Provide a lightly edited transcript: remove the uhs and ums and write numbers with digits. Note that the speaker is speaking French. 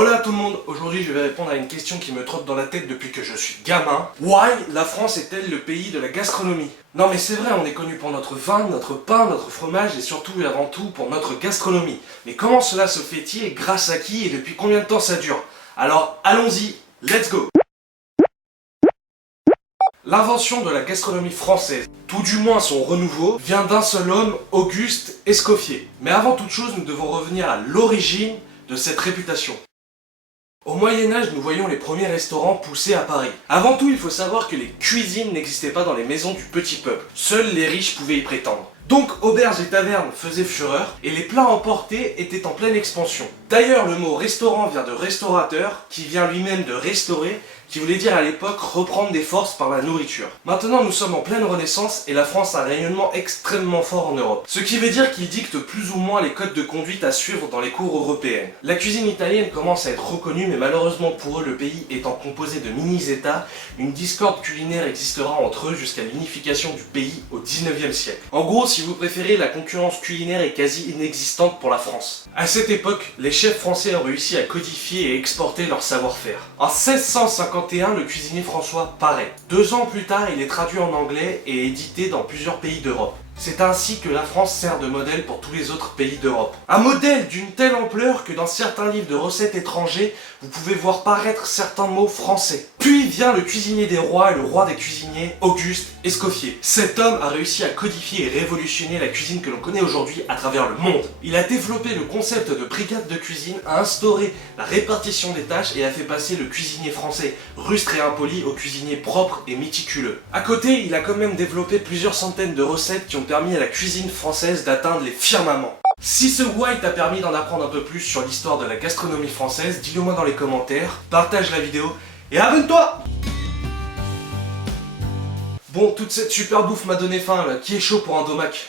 Hola tout le monde, aujourd'hui je vais répondre à une question qui me trotte dans la tête depuis que je suis gamin. Why la France est-elle le pays de la gastronomie? Non mais c'est vrai, on est connu pour notre vin, notre pain, notre fromage et surtout et avant tout pour notre gastronomie. Mais comment cela se fait-il, grâce à qui et depuis combien de temps ça dure? Alors allons-y, let's go! L'invention de la gastronomie française, tout du moins son renouveau, vient d'un seul homme, Auguste Escoffier. Mais avant toute chose, nous devons revenir à l'origine de cette réputation. Au Moyen-Âge, nous voyons les premiers restaurants poussés à Paris. Avant tout, il faut savoir que les cuisines n'existaient pas dans les maisons du petit peuple. Seuls les riches pouvaient y prétendre. Donc, auberges et tavernes faisaient fureur, et les plats emportés étaient en pleine expansion. D'ailleurs, le mot restaurant vient de restaurateur, qui vient lui-même de restaurer, qui voulait dire à l'époque reprendre des forces par la nourriture. Maintenant, nous sommes en pleine renaissance et la France a un rayonnement extrêmement fort en Europe. Ce qui veut dire qu'il dicte plus ou moins les codes de conduite à suivre dans les cours européennes. La cuisine italienne commence à être reconnue, mais malheureusement pour eux, le pays étant composé de mini-états, une discorde culinaire existera entre eux jusqu'à l'unification du pays au 19e siècle. En gros, si vous préférez, la concurrence culinaire est quasi inexistante pour la France. À cette époque, les chefs français ont réussi à codifier et exporter leur savoir-faire. En 1651, le cuisinier François paraît. 2 ans plus tard, il est traduit en anglais et édité dans plusieurs pays d'Europe. C'est ainsi que la France sert de modèle pour tous les autres pays d'Europe. Un modèle d'une telle ampleur que dans certains livres de recettes étrangers, vous pouvez voir paraître certains mots français. Puis vient le cuisinier des rois et le roi des cuisiniers, Auguste Escoffier. Cet homme a réussi à codifier et révolutionner la cuisine que l'on connaît aujourd'hui à travers le monde. Il a développé le concept de brigade de cuisine, a instauré la répartition des tâches et a fait passer le cuisinier français rustre et impoli au cuisinier propre et méticuleux. À côté, il a quand même développé plusieurs centaines de recettes qui ont permis à la cuisine française d'atteindre les firmaments. Si ce why t'a permis d'en apprendre un peu plus sur l'histoire de la gastronomie française, dis-le moi dans les commentaires, partage la vidéo et abonne-toi! Bon, toute cette super bouffe m'a donné faim là, qui est chaud pour un domac?